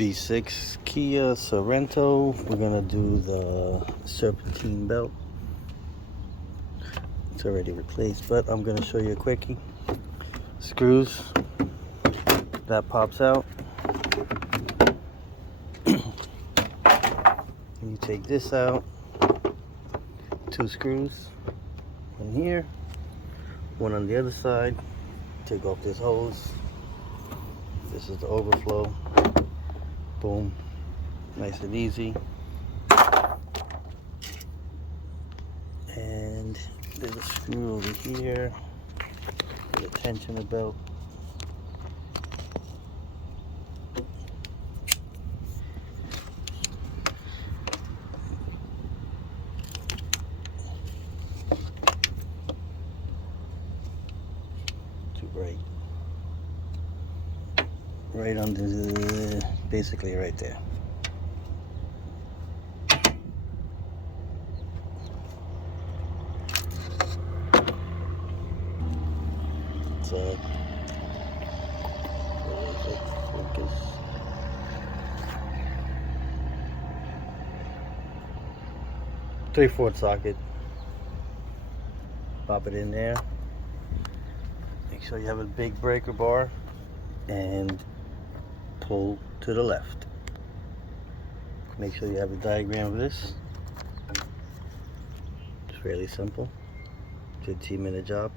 V6 Kia Sorento. We're gonna do the serpentine belt. It's already replaced, but I'm gonna show you a quickie. Screws, that pops out. And you take this out, 2 screws, one here, one on the other side. Take off this hose. This is the overflow. Boom, nice and easy. And there's a screw over here for the tensioner belt. Too bright. Right under the, basically right there. It's where is it? Focus. Three-fourth socket. Pop it in there. Make sure you have a big breaker bar and pull to the left. Make sure you have a diagram of this. It's fairly simple. 15-minute job.